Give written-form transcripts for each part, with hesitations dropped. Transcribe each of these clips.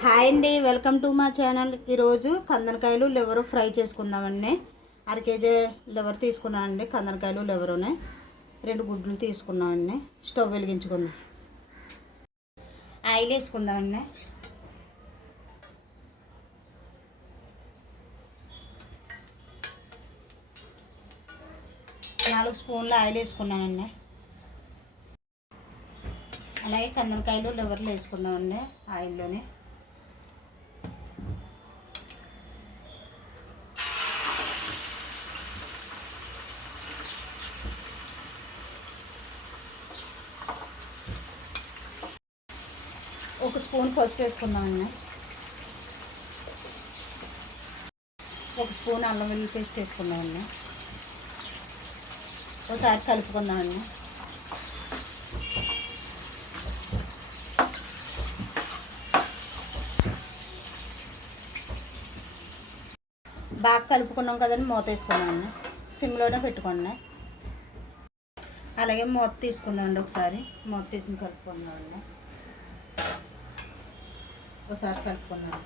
Hi అండి, welcome to మా channel. ఈరోజు కందనకాయలు లివర్ ఫ్రై చేసుకుందామండి. అర కేజీ లివర్ తీసుకున్నామండి. కందనకాయలు లివరునే 2 గుడ్లు తీసుకున్నామండి. స్టవ్ వెలిగించుకుందాం. ఆయిల్ వేసుకుందామండి. నాలుగు స్పూన్లు ఆయిల్ వేసుకున్నానండి. అలాగే కందనకాయలు లివర్లు వేసుకుందామండి ఆయిల్లోనే. ఒక స్పూన్ పసుపు వేసుకుందామండి. ఒక స్పూన్ అల్లం వెల్లుల్లి పేస్ట్ వేసుకుందామండి. ఒకసారి కలుపుకుందామండి. బాగా కలుపుకున్నాం కదండి, మూత వేసుకుందామండి. సిమ్లోనే పెట్టుకోండి. అలాగే మూత తీసుకుందామండి. ఒకసారి మూత తీసుకుని కలుపుకుందామండి. ఒకసారి కలుపుకుందాం.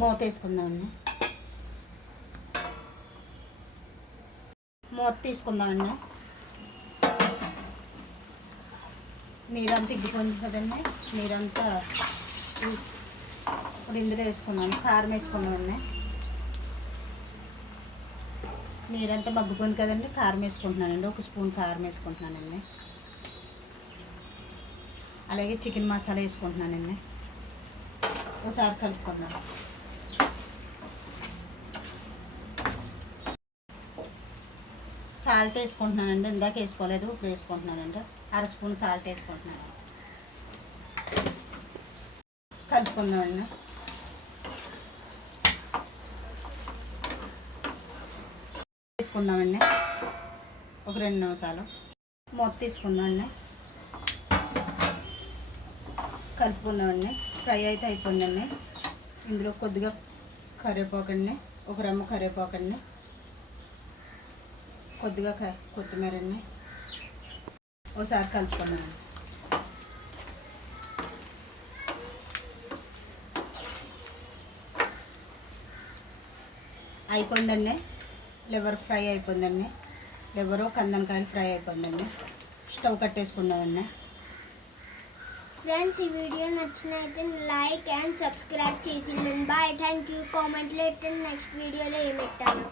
మూత వేసుకుందామండి. మూత తీసుకుందామండి. నీరంతా ఇగ్గిపోయింది కదండి. నీరంతా ఇప్పుడు ఇందులో వేసుకున్నాను. కారం వేసుకుందామండి. నీరంతా మగ్గిపోయింది కదండి. కారం వేసుకుంటున్నానండి. ఒక స్పూన్ కారం వేసుకుంటున్నానండి. అలాగే చికెన్ మసాలా వేసుకుంటున్నానండి. ఒకసారి కలుపుకుందాం. సాల్ట్ వేసుకుంటున్నానండి. ఇందాక వేసుకోలేదు, ఇప్పుడు వేసుకుంటున్నానండి. అర స్పూన్ సాల్ట్ వేసుకుంటున్నాను. కలుపుకుందామండి. వేసుకుందామండి. ఒక 2 నిమిషాలు మూత తీసుకుందామండి. కలుపుకుందామండి. ఫ్రై అయితే అయిపోయిందండి. ఇందులో కొద్దిగా కరివేపాకండి, ఒక రెమ్మ కరివేపాకండి, కొద్దిగా కొత్తిమీర అండి. ఒకసారి కలుపుకుందామండి. అయిపోయిందండి. లివర్ ఫ్రై అయిపోయిందండి. లివరు కందనకాయలు ఫ్రై అయిపోయిందండి. స్టవ్ కట్టేసుకుందామండి. ఫ్రెండ్స్, ఈ వీడియో నచ్చినైతే లైక్ అండ్ సబ్స్క్రైబ్ చేసి బాయ్. Thank you. కామెంట్లో నెక్స్ట్ వీడియోలో ఏం పెట్టాను.